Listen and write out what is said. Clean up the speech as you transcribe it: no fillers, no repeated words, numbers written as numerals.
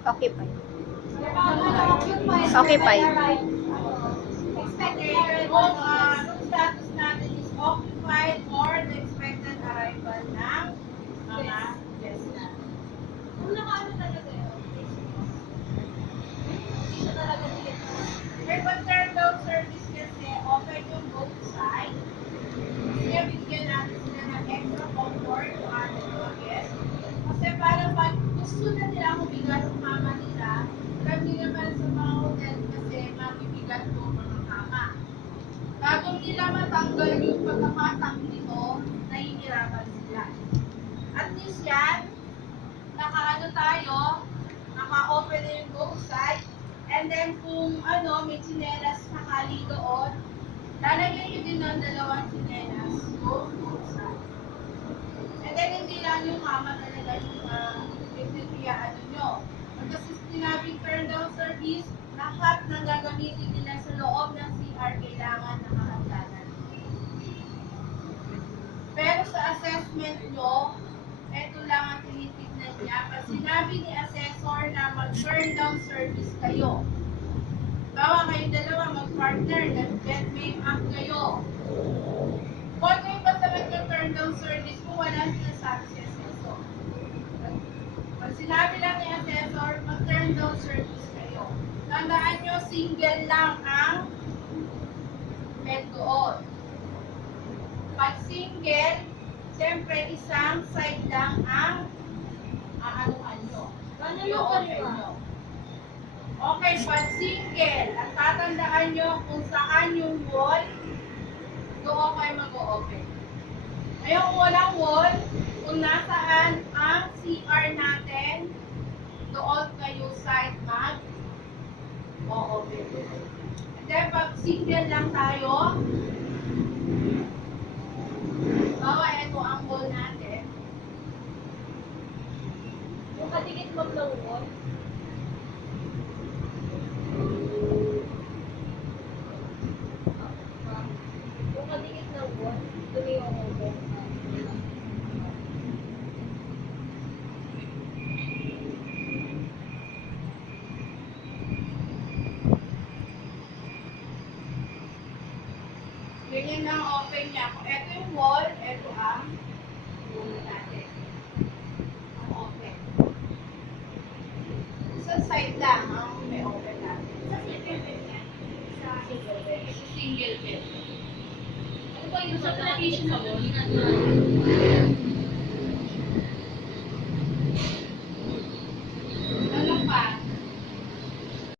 Occupy. Occupy. Expected room status natin is occupied or the expected arrival ng mga guests natin. Kung nakaano talaga yun, hindi siya talaga dito. Pero pag turn down service kasi, open yung both side. Kaya bigyan natin sila ng extra comfort to ating mga guests. Kasi para pag gusto na nila humiga ng mama nila, kami naman sa mga hotel kasi mabibigat po mga kama. Bago nila matanggal yung pagkakatang nito, nahihirapan sila. At least yan, naka-ano tayo, naka-open na yung both side. And then kung ano, may tsinelas nakali doon, lalagyan nyo din ng dalawang tsinelas both side. And then hindi lang yung kama talaga yung ano nyo. Kasi sinabing turn down service, lahat ng gagamitin nila sa loob ng CR kailangan nakahagdanan. Pero sa assessment nyo, ito lang ang tinitignan niya. Pag sinabi ni assessor na mag-turn down service kayo, bawa kayong dalawa mag-partner, nag-get make up kayo. Huwag kayong basta mag-turn down service kung wala sinasabi si assessor. Pag sinabi lang ni assessor, mag-turn down service kayo. Tandaan nyo, single lang ang bed doon. Pag single, siyempre isang side lang ang aanuan nyo. Yung open nyo. Okay, pag single, ang tatandaan nyo kung saan yung wall, doon kayo mag-o-open. Ngayon, kung walang wall, kung nasaan ang CR natin, doon kayo side mag-o-open. And then, pag single lang tayo, bawa ito ang wall natin. Yung katikit mo ng wall, yung katikit ng wall, doon yung open. Ganyan lang open niya. Kung ito yung wall, ito ang wall natin. Ang open. Isang side lang ang may open natin. Sa single bed niya. Sa single bed. Sa single bed. Ano ba yung sa television mo?